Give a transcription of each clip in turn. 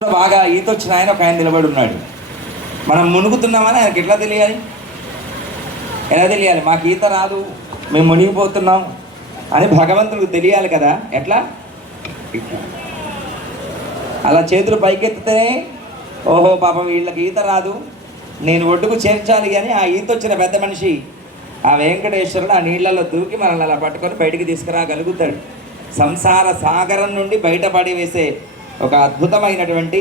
బాగా ఈత వచ్చిన ఆయన ఒక ఆయన నిలబడి ఉన్నాడు. మనం మునుగుతున్నామని ఆయనకి ఎట్లా తెలియాలి? ఎలా తెలియాలి? మాకు ఈత రాదు, మేము మునిగిపోతున్నాం అని భగవంతుడికి తెలియాలి కదా. ఎట్లా? అలా చేతులు పైకెత్తితేనే ఓహో పాపం వీళ్ళకి ఈత రాదు, నేను ఒడ్డుకు చేర్చాలి అని ఆ ఈత వచ్చిన పెద్ద మనిషి ఆ వెంకటేశ్వరుడు ఆ నీళ్లలో దూకి మనల్ని అలా పట్టుకొని బయటికి తీసుకురాగలుగుతాడు. సంసార సాగరం నుండి బయటపడి వేసే ఒక అద్భుతమైనటువంటి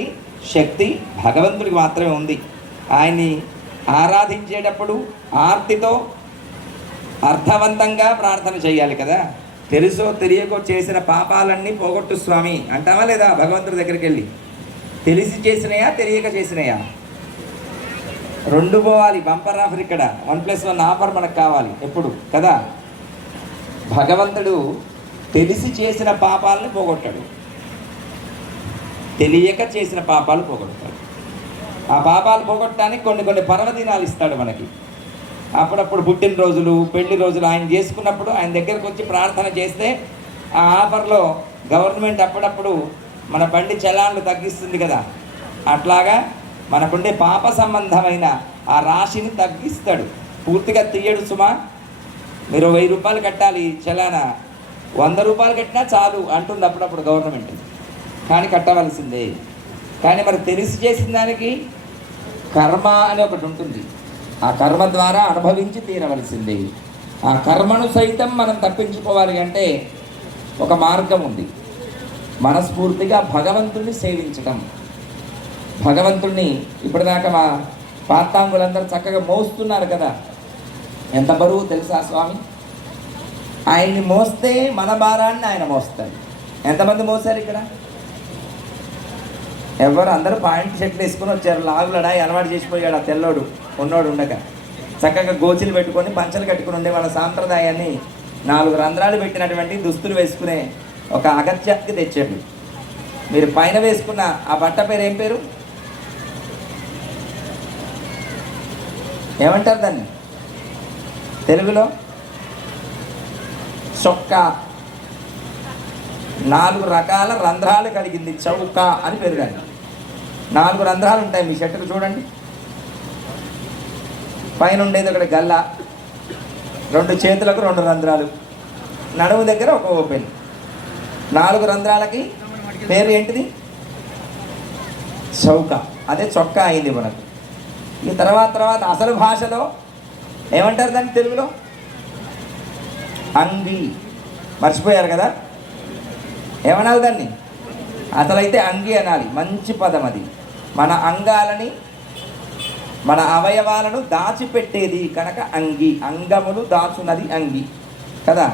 శక్తి భగవంతుడికి మాత్రమే ఉంది. ఆయన్ని ఆరాధించేటప్పుడు ఆర్తితో అర్థవంతంగా ప్రార్థన చేయాలి కదా. తెలుసో తెలియకో చేసిన పాపాలన్నీ పోగొట్టు స్వామి అంటావా లేదా? భగవంతుడి దగ్గరికి వెళ్ళి తెలిసి చేసినయా తెలియక చేసినయా రెండు పోవాలి. బంపర్ ఆఫర్ ఇక్కడ 1+1 ఆఫర్ మనకు కావాలి ఎప్పుడు కదా. భగవంతుడు తెలిసి చేసిన పాపాలని పోగొట్టాడు, తెలియక చేసిన పాపాలు పోగొడతాడు. ఆ పాపాలు పోగొట్టడానికి కొన్ని పర్వదినాలు ఇస్తాడు మనకి. అప్పుడప్పుడు పుట్టినరోజులు, పెళ్లి రోజులు ఆయన చేసుకున్నప్పుడు ఆయన దగ్గరకు వచ్చి ప్రార్థన చేస్తే ఆ ఆఫర్లో గవర్నమెంట్ అప్పుడప్పుడు మన బండి చలాన్లు తగ్గిస్తుంది కదా. అట్లాగా మనకుండే పాప సంబంధమైన ఆ రాశిని తగ్గిస్తాడు. పూర్తిగా తీయడు సుమా. మీరు 1000 రూపాయలు కట్టాలి చలానా, 100 రూపాయలు కట్టినా చాలు అంటుంది అప్పుడప్పుడు గవర్నమెంట్. కానీ కట్టవలసిందే. కానీ మరి తెలిసి చేసిన దానికి కర్మ అని ఒకటి ఉంటుంది. ఆ కర్మ ద్వారా అనుభవించి తీరవలసిందే. ఆ కర్మను సైతం మనం తప్పించుకోవాలి అంటే ఒక మార్గం ఉంది. మనస్ఫూర్తిగా భగవంతుణ్ణి సేవించడం. భగవంతుణ్ణి ఇప్పటిదాకా మా పాత్తాంగులందరూ చక్కగా మోస్తున్నారు కదా. ఎంత బరువు తెలుసా స్వామి? ఆయన్ని మోస్తే మన భారాన్ని ఆయన మోస్తాడు. ఎంతమంది మోసారు ఇక్కడ? ఎవరు? అందరూ పాయింట్ షర్ట్లు వేసుకొని వచ్చారు. లాగులడా అలవాటు చేసిపోయాడు ఆ తెల్లోడు ఉన్నోడు ఉండగా. చక్కగా గోచిలు పెట్టుకొని పంచలు కట్టుకుని ఉండే వాళ్ళ సాంప్రదాయాన్ని 4 రంధ్రాలు పెట్టినటువంటి దుస్తులు వేసుకునే ఒక అగత్యానికి తెచ్చాడు. మీరు పైన వేసుకున్న ఆ బట్ట పేరు ఏం పేరు? ఏమంటారు దాన్ని తెలుగులో? చొక్కా. 4 రకాల రంధ్రాలు కలిగింది, చౌకా అని పేరు. దాన్ని 4 రంధ్రాలు ఉంటాయి మీ షర్టుకు చూడండి. పైన ఉండేది ఒకటి గల్ల, 2 చేతులకు 2 రంధ్రాలు, నడుము దగ్గర ఒక ఓపెన్. 4 రంధ్రాలకి పేరు ఏంటిది? చౌకా. అదే చొక్కా అయింది మనకు. ఈ తర్వాత అసలు భాషలో ఏమంటారు దాన్ని తెలుగులో? అంగి. మర్చిపోయారు కదా. ఏమనాలి దాన్ని? అసలైతే అంగి అనాలి. మంచి పదం అది. మన అంగాలని, మన అవయవాలను దాచిపెట్టేది కనుక అంగి. అంగములు దాచున్నది అంగి కదా.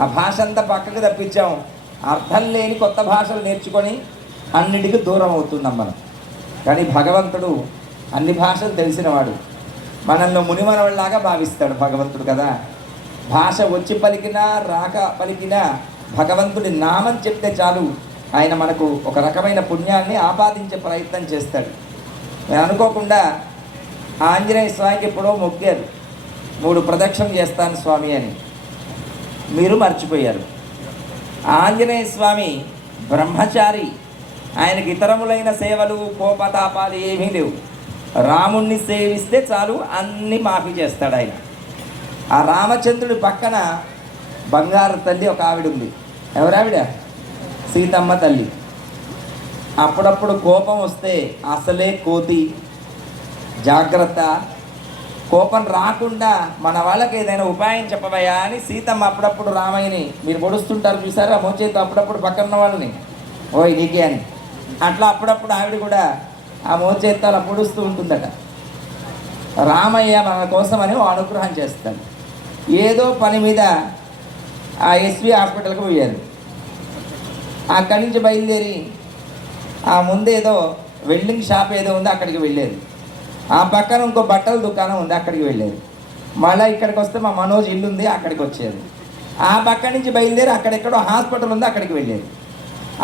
ఆ భాష అంతా పక్కకు తప్పించాం. అర్థం లేని కొత్త భాషలు నేర్చుకొని అన్నిటికీ దూరం అవుతున్నాం మనం. కానీ భగవంతుడు అన్ని భాషలు తెలిసినవాడు. మనల్ని మునిమనవల్లాగా భావిస్తాడు భగవంతుడు కదా. భాష వచ్చి పలికినా రాక పలికినా భగవంతుడి నామం చెప్తే చాలు, ఆయన మనకు ఒక రకమైన పుణ్యాన్ని ఆపాదించే ప్రయత్నం చేస్తాడు. నేను అనుకోకుండా ఆంజనేయ స్వామికి ఎప్పుడో మొక్కారు, 3 ప్రదక్షిణలు చేస్తాను స్వామి అని. మీరు మర్చిపోయారు. ఆంజనేయ స్వామి బ్రహ్మచారి. ఆయనకి ఇతరములైన సేవలు కోపతాపాలు ఏమీ లేవు. రాముణ్ణి సేవిస్తే చాలు అన్నీ మాఫీ చేస్తాడు ఆయన. ఆ రామచంద్రుడి పక్కన బంగారు తల్లి ఒక ఆవిడ ఉంది. ఎవరావిడ? సీతమ్మ తల్లి. అప్పుడప్పుడు కోపం వస్తే అసలే కోతి, జాగ్రత్త. కోపం రాకుండా మన వాళ్ళకి ఏదైనా ఉపాయం చెప్పవయ్యా అని సీతమ్మ అప్పుడప్పుడు రామయ్యని, మీరు పొడుస్తుంటారు చూసారా మోచేతో అప్పుడప్పుడు పక్కన ఉన్న వాళ్ళని, ఓయ్ నీకే అని. అట్లా అప్పుడప్పుడు ఆవిడ కూడా ఆ మోచేతో అలా పొడుస్తూ ఉంటుందట. రామయ్య మన కోసమని అనుగ్రహం చేస్తాడు. ఏదో పని మీద ఆ ఎస్వి హాస్పిటల్కి పోయారు. అక్కడి నుంచి బయలుదేరి ఆ ముందేదో వెల్డింగ్ షాప్ ఏదో ఉంది అక్కడికి వెళ్ళారు. ఆ పక్కన ఇంకో బట్టల దుకాణం ఉంది అక్కడికి వెళ్ళారు. మళ్ళీ ఇక్కడికి వస్తే మా మనోజ్ ఇల్లు ఉంది అక్కడికి వచ్చారు. ఆ పక్క నుంచి బయలుదేరి అక్కడెక్కడో హాస్పిటల్ ఉంది అక్కడికి వెళ్ళారు.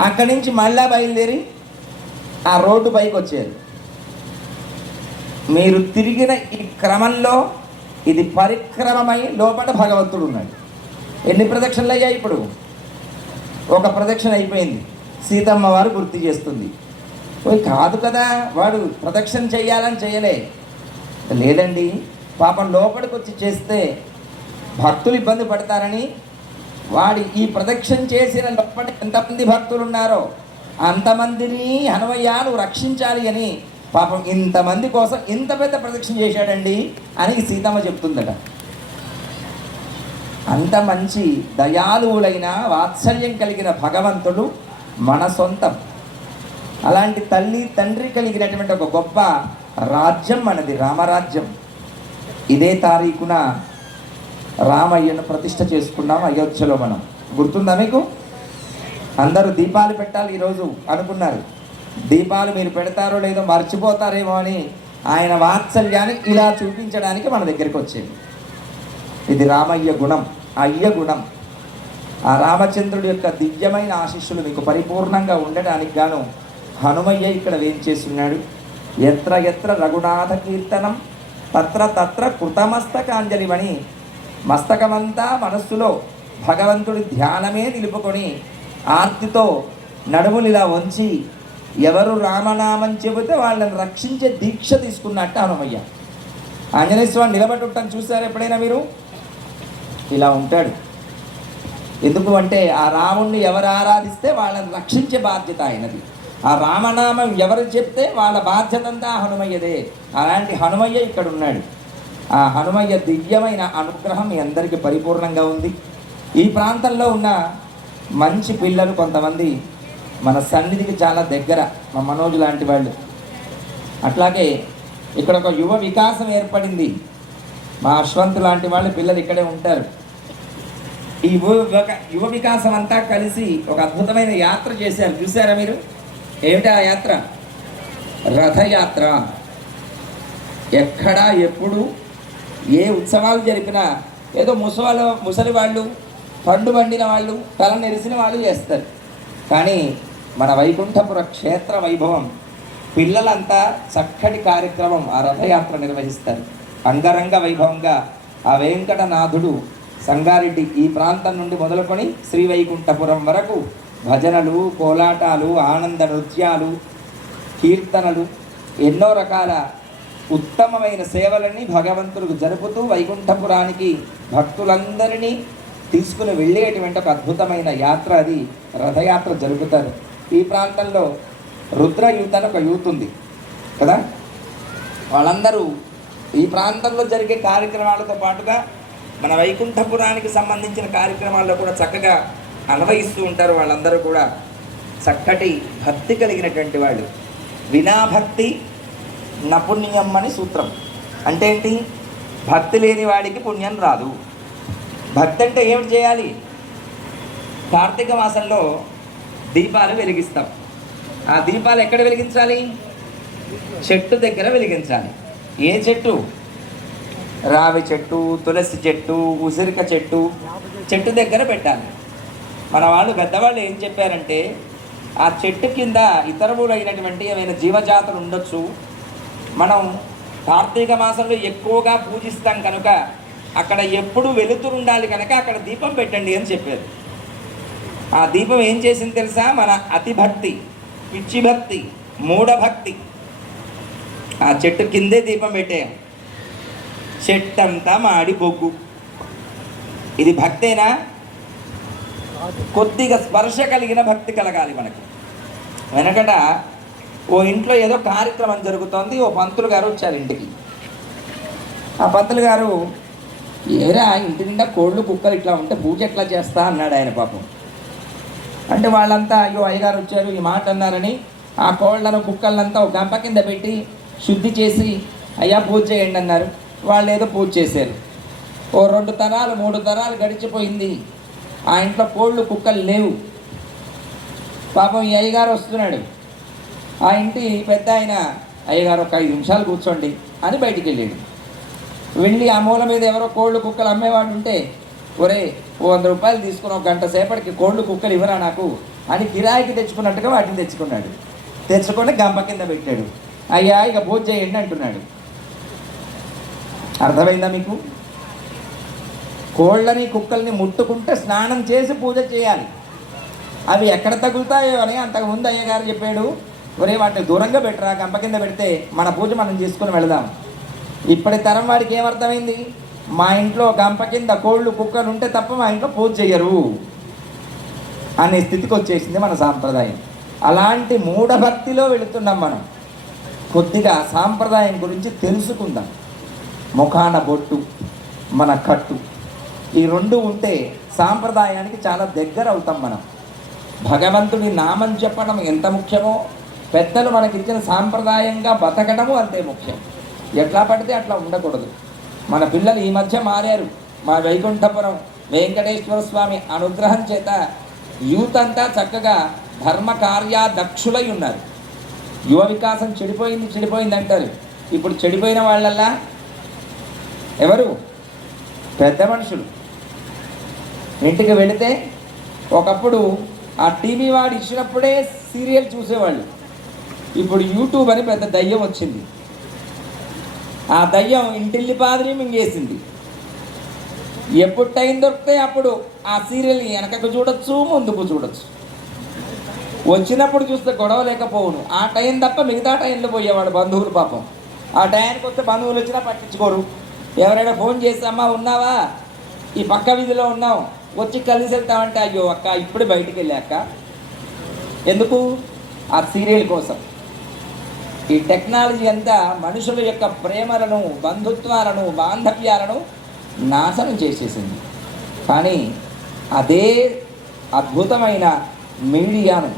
అక్కడి నుంచి మళ్ళీ బయలుదేరి ఆ రోడ్డు పైకి వచ్చారు. మీరు తిరిగిన ఈ క్రమంలో ఇది పరిక్రమమై లోపల భగవంతుడు ఉన్నాడు. ఎన్ని ప్రదక్షిణలు అయ్యాయి ఇప్పుడు? ఒక ప్రదక్షిణ అయిపోయింది. సీతమ్మ వారు గుర్తు చేస్తుంది, ఓయ్ కాదు కదా, వాడు ప్రదక్షిణ చేయాలని చేయలే. లేదండి, పాపం లోపలికి వచ్చి చేస్తే భక్తులు ఇబ్బంది పడతారని వాడి ఈ ప్రదక్షిణ చేసిన లోపల ఎంతమంది భక్తులు ఉన్నారో అంతమందిని హనుమయ్య నువ్వు రక్షించాలి అని పాపం ఇంతమంది కోసం ఇంత పెద్ద ప్రదక్షిణ చేశాడండి అని సీతమ్మ చెప్తుందట. అంత మంచి దయాళువులైన వాత్సల్యం కలిగిన భగవంతుడు మన సొంతం. అలాంటి తల్లి తండ్రి కలిగినటువంటి ఒక గొప్ప రాజ్యం మనది, రామరాజ్యం. ఇదే తారీఖున రామయ్యను ప్రతిష్ఠ చేసుకున్నాం అయోధ్యలో. మనం గుర్తుందా మీకు? అందరూ దీపాలు పెట్టాలి ఈరోజు అనుకున్నారు. దీపాలు మీరు పెడతారో లేదో మర్చిపోతారేమో అని ఆయన వాత్సల్యాన్ని ఇలా చూపించడానికి మన దగ్గరికి వచ్చేది. ఇది రామయ్య గుణం, అయ్య గుణం. ఆ రామచంద్రుడి యొక్క దివ్యమైన ఆశీస్సులు మీకు పరిపూర్ణంగా ఉండడానికి గాను హనుమయ్య ఇక్కడ వేంచేస్తున్నాడు. ఎత్ర ఎత్ర రఘునాథ కీర్తనం తత్ర తత్ర కృతమస్తకాంజలిమణి. మస్తకమంతా మనస్సులో భగవంతుడి ధ్యానమే నిలుపుకొని ఆర్తితో నడుములు ఇలా వంచి ఎవరు రామనామం చెబితే వాళ్ళని రక్షించే దీక్ష తీసుకున్నట్టు హనుమయ్య. ఆంజనేయ స్వామి నిలబడి ఉంటాను చూసారు ఎప్పుడైనా మీరు? ఇలా ఉంటాడు. ఎందుకు అంటే ఆ రాముణ్ణి ఎవరు ఆరాధిస్తే వాళ్ళని రక్షించే బాధ్యత ఆయనది. ఆ రామనామం ఎవరు చెప్తే వాళ్ళ బాధ్యత అంతా హనుమయ్యదే. అలాంటి హనుమయ్య ఇక్కడ ఉన్నాడు. ఆ హనుమయ్య దివ్యమైన అనుగ్రహం మీ అందరికీ పరిపూర్ణంగా ఉంది. ఈ ప్రాంతంలో ఉన్న మంచి పిల్లలు కొంతమంది మన సన్నిధికి చాలా దగ్గర, మా మనోజ్ లాంటి వాళ్ళు. అట్లాగే ఇక్కడ ఒక యువ వికాసం ఏర్పడింది. మా అశ్వంత్ లాంటి వాళ్ళు పిల్లలు ఇక్కడే ఉంటారు. ఈ యువ వికాసం అంతా కలిసి ఒక అద్భుతమైన యాత్ర చేశారు. చూసారా మీరు? ఏమిటి ఆ యాత్ర? రథయాత్ర. ఎక్కడా ఎప్పుడు ఏ ఉత్సవాలు జరిపినా ఏదో ముసలి వాళ్ళు, పండు వండిన వాళ్ళు, తల నెరిసిన వాళ్ళు చేస్తారు. కానీ మన వైకుంఠపుర క్షేత్ర వైభవం పిల్లలంతా చక్కటి కార్యక్రమం ఆ రథయాత్ర నిర్వహిస్తారు. అంగరంగ వైభవంగా ఆ వెంకటనాథుడు సంగారెడ్డి ఈ ప్రాంతం నుండి మొదలుకొని శ్రీవైకుంఠపురం వరకు భజనలు, కోలాటాలు, ఆనంద నృత్యాలు, కీర్తనలు, ఎన్నో రకాల ఉత్తమమైన సేవలన్నీ భగవంతుడికి జరుపుతూ వైకుంఠపురానికి భక్తులందరినీ తీసుకుని వెళ్ళేటువంటి ఒక అద్భుతమైన యాత్ర అది రథయాత్ర జరుపుతారు. ఈ ప్రాంతంలో రుద్ర యూత్ అని ఒక యూత్ ఉంది కదా, వాళ్ళందరూ ఈ ప్రాంతంలో జరిగే కార్యక్రమాలతో పాటుగా మన వైకుంఠపురానికి సంబంధించిన కార్యక్రమాల్లో కూడా చక్కగా అన్వయిస్తూ ఉంటారు. వాళ్ళందరూ కూడా చక్కటి భక్తి కలిగినటువంటి వాళ్ళు. వినాభక్తి నపుణ్యం అని సూత్రం. అంటే ఏంటి? భక్తి లేని వాడికి పుణ్యం రాదు. భక్తి అంటే ఏమిటి చేయాలి? కార్తీక మాసంలో దీపాలు వెలిగిస్తాం. ఆ దీపాలు ఎక్కడ వెలిగించాలి? చెట్టు దగ్గర వెలిగించాలి. ఏ చెట్టు? రావి చెట్టు, తులసి చెట్టు, ఉసిరిక చెట్టు, చెట్టు దగ్గర పెట్టాలి. మన వాళ్ళు పెద్దవాళ్ళు ఏం చెప్పారంటే ఆ చెట్టు కింద ఇతరులైనటువంటి ఏమైనా జీవజాతులు ఉండొచ్చు, మనం కార్తీక మాసంలో ఎక్కువగా పూజిస్తాం కనుక అక్కడ ఎప్పుడు వెలుతురు ఉండాలి కనుక అక్కడ దీపం పెట్టండి అని చెప్పారు. ఆ దీపం ఏం చేసింది తెలుసా? మన అతిభక్తి, పిచ్చి భక్తి, మూఢభక్తి. ఆ చెట్టు కిందే దీపం పెట్టాం. చెట్టంతా మాడి బొగ్గు. ఇది భక్తేనా? కొద్దిగా స్పర్శ కలిగిన భక్తి కలగాలి మనకు. వెనకట ఓ ఇంట్లో ఏదో కార్యక్రమం జరుగుతోంది. ఓ పంతులు గారు వచ్చారు ఇంటికి. ఆ పంతులు గారు, ఏరా ఇంటి నిండా కోళ్ళు కుక్కలు ఇట్లా ఉంటే పూజ ఎట్లా చేస్తా అన్నాడు ఆయన. పాపం అంటే వాళ్ళంతా అయ్యో అయ్యగారు వచ్చారు ఈ మాట అన్నారని ఆ కోళ్ళను కుక్కలంతా ఒక గంప కింద పెట్టి శుద్ధి చేసి అయ్యా పూజ చేయండి అన్నారు. వాళ్ళు ఏదో పూజ చేశారు. ఓ 2 తరాలు 3 తరాలు గడిచిపోయింది. ఆ ఇంట్లో కోళ్ళు కుక్కలు లేవు. పాపం ఈ అయ్యగారు వస్తున్నాడు. ఆ ఇంటి పెద్ద ఆయన, అయ్యగారు ఒక 5 నిమిషాలు కూర్చోండి అని బయటికి వెళ్ళాడు. వెళ్ళి ఆ మూల మీద ఎవరో కోళ్ళు కుక్కలు అమ్మేవాడు ఉంటే, ఒరే ఓ 100 రూపాయలు తీసుకుని 1 గంట సేపటికి కోళ్ళు కుక్కలు ఇవ్వరా నాకు అని కిరాయికి తెచ్చుకున్నట్టుగా వాటిని తెచ్చుకున్నాడు. తెచ్చుకొని గంప కింద పెట్టాడు. అయ్యా ఇక పూజ చేయండి అంటున్నాడు. అర్థమైందా మీకు? కోళ్ళని కుక్కల్ని ముట్టుకుంటే స్నానం చేసి పూజ చేయాలి. అవి ఎక్కడ తగులుతాయో అని అంతకుముందు అయ్యగారు చెప్పాడు. ఒరే వాటిని దూరంగా పెట్టరా, గంప కింద పెడితే మన పూజ మనం చేసుకుని వెళదాం. ఇప్పటి తరం వాడికి ఏమర్థమైంది? మా ఇంట్లో గంప కింద కోళ్ళు కుక్కలు ఉంటే తప్ప మా ఇంట్లో పూజ చెయ్యరు అనే స్థితికి వచ్చేసింది మన సాంప్రదాయం. అలాంటి మూఢభక్తిలో వెళుతున్నాం మనం. కొద్దిగా సాంప్రదాయం గురించి తెలుసుకుందాం. ముఖాన బొట్టు, మన కట్టు, ఈ రెండు ఉంటే సాంప్రదాయానికి చాలా దగ్గర అవుతాం మనం. భగవంతుడి నామం చెప్పడం ఎంత ముఖ్యమో, పెద్దలు మనకిచ్చిన సాంప్రదాయంగా బతకడము అంతే ముఖ్యం. ఎట్లా పడితే అట్లా ఉండకూడదు. మన పిల్లలు ఈ మధ్య మారారు. మా వైకుంఠపురం వెంకటేశ్వర స్వామి అనుగ్రహం చేత యూత్ అంతా చక్కగా ధర్మ కార్యాదక్షులై ఉన్నారు. యువ వికాసం చెడిపోయింది అంటారు. ఇప్పుడు చెడిపోయిన వాళ్ళల్లా ఎవరు? పెద్ద మనుషులు. ఇంటికి వెళితే ఒకప్పుడు ఆ టీవీ వాడు ఇచ్చినప్పుడే సీరియల్ చూసేవాళ్ళు. ఇప్పుడు యూట్యూబ్ అని పెద్ద దయ్యం వచ్చింది. ఆ దయ్యం ఇంటిల్లి పాదిని మింగేసింది. ఎప్పుడు టైం దొరికితే అప్పుడు ఆ సీరియల్ని వెనకకు చూడొచ్చు, ముందుకు చూడొచ్చు. వచ్చినప్పుడు చూస్తే గొడవ లేకపోవును. ఆ టైం తప్ప మిగతా టైంలో పోయేవాడు బంధువులు. పాపం ఆ టైంకి వస్తే బంధువులు వచ్చినా పట్టించుకోరు. ఎవరైనా ఫోన్ చేసి అమ్మా ఉన్నావా, ఈ పక్క వీధిలో ఉన్నాం, వచ్చి కలిసి వెళ్తామంటే అయ్యో అక్క ఇప్పుడు బయటికి వెళ్ళాక ఎందుకు? ఆ సీరియల్ కోసం. ఈ టెక్నాలజీ అంతా మనుషుల యొక్క ప్రేమలను, బంధుత్వాలను, బాంధవ్యాలను నాశనం చేసేసింది. కానీ అదే అద్భుతమైన మీడియాను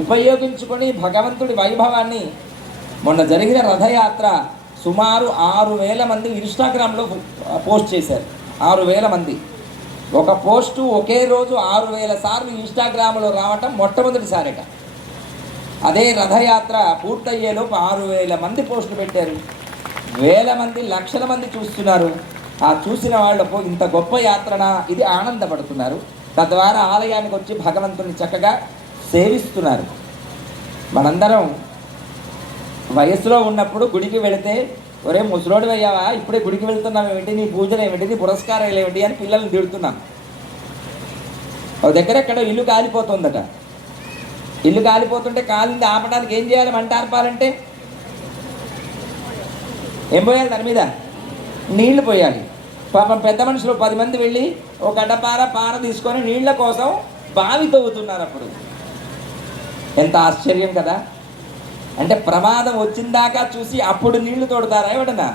ఉపయోగించుకొని భగవంతుడి వైభవాన్ని, మొన్న జరిగిన రథయాత్ర సుమారు 6,000 మంది ఇన్స్టాగ్రామ్లో పోస్ట్ చేశారు. 6,000 మంది. ఒక పోస్టు ఒకే రోజు 6,000 సార్లు ఇన్స్టాగ్రామ్లో రావటం మొట్టమొదటిసారిట. అదే రథయాత్ర పూర్తయ్యేలోపు 6,000 మంది పోస్టులు పెట్టారు. వేల మంది, లక్షల మంది చూస్తున్నారు. ఆ చూసిన వాళ్ళకు ఇంత గొప్ప యాత్రనా ఇది ఆనందపడుతున్నారు. తద్వారా ఆలయానికి వచ్చి భగవంతుని చక్కగా సేవిస్తున్నారు. మనందరం వయసులో ఉన్నప్పుడు గుడికి వెళితే ఒరే ముసలోడు అయ్యావా, ఇప్పుడే గుడికి వెళ్తున్నావు ఏమిటి, నీ పూజలు ఏమిటి, నీ పురస్కారాలు ఏమిటి అని పిల్లల్ని తిడుతున్నాం. ఒక దగ్గర ఎక్కడ ఇల్లు కాలిపోతుందట. ఇల్లు కాలిపోతుంటే కాలింది ఆపడానికి ఏం చేయాలి? మంట ఆర్పాలంటే ఏం పోయాలి? దాని మీద నీళ్లు పోయాలి. పాపం పెద్ద మనుషులు 10 మంది వెళ్ళి ఒక గడ్డపార పార తీసుకొని నీళ్ల కోసం బావి తవ్వుతున్నారు. అప్పుడు ఎంత ఆశ్చర్యం కదా. అంటే ప్రమాదం వచ్చిందాకా చూసి అప్పుడు నీళ్లు తోడుతారా ఎవడన్నా?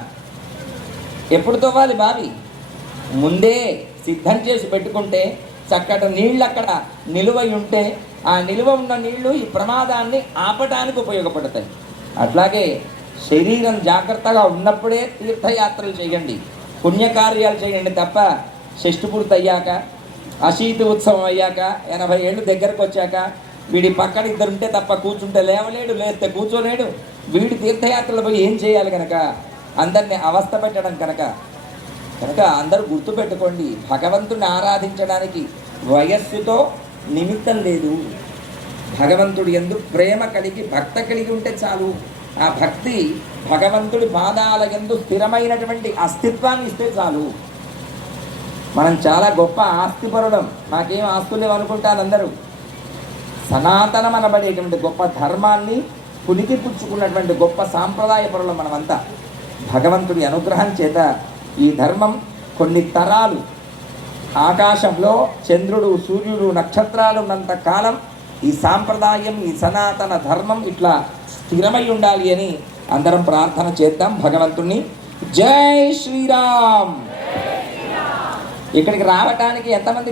ఎప్పుడు తవ్వాలి బావి? ముందే సిద్ధం చేసి పెట్టుకుంటే చక్కటి నీళ్ళు అక్కడ నిలువై ఉంటే ఆ నిలువ ఉన్న నీళ్లు ఈ ప్రమాదాన్ని ఆపటానికి ఉపయోగపడతాయి. అట్లాగే శరీరం జాగ్రత్తగా ఉన్నప్పుడే తీర్థయాత్రలు చేయండి, పుణ్యకార్యాలు చేయండి తప్ప షష్ఠి పూర్తి అయ్యాక, అశీతి ఉత్సవం అయ్యాక, 80 ఏళ్ళు దగ్గరకు వచ్చాక వీడి పక్కన ఇద్దరుంటే తప్ప కూర్చుంటే లేవలేడు, లేస్తే కూర్చోలేడు. వీడి తీర్థయాత్రలు పోయి ఏం చేయాలి కనుక? అందరినీ అవస్థ పెట్టడం కనుక అందరూ గుర్తుపెట్టుకోండి, భగవంతుడిని ఆరాధించడానికి వయస్సుతో నిమిత్తం లేదు. భగవంతుడు యందు ప్రేమ కలిగి, భక్త కలిగి ఉంటే చాలు. ఆ భక్తి భగవంతుడి పాదాల యందు స్థిరమైనటువంటి అస్తిత్వాన్ని ఇస్తే చాలు. మనం చాలా గొప్ప ఆస్తిపరులం, నాకేం ఆస్తులు లేవు అనుకుంటారు అందరూ. సనాతనం అనబడేటువంటి గొప్ప ధర్మాన్ని పులికి పుచ్చుకున్నటువంటి గొప్ప సాంప్రదాయ పరులం మనమంతా. భగవంతుడి అనుగ్రహం చేత ఈ ధర్మం కొన్ని తరాలు, ఆకాశంలో చంద్రుడు, సూర్యుడు, నక్షత్రాలు ఉన్నంత కాలం ఈ సాంప్రదాయం, ఈ సనాతన ధర్మం ఇట్లా స్థిరమై ఉండాలి అని అందరం ప్రార్థన చేద్దాం భగవంతుణ్ణి. జై శ్రీరామ్. ఇక్కడికి రావటానికి ఎంతమంది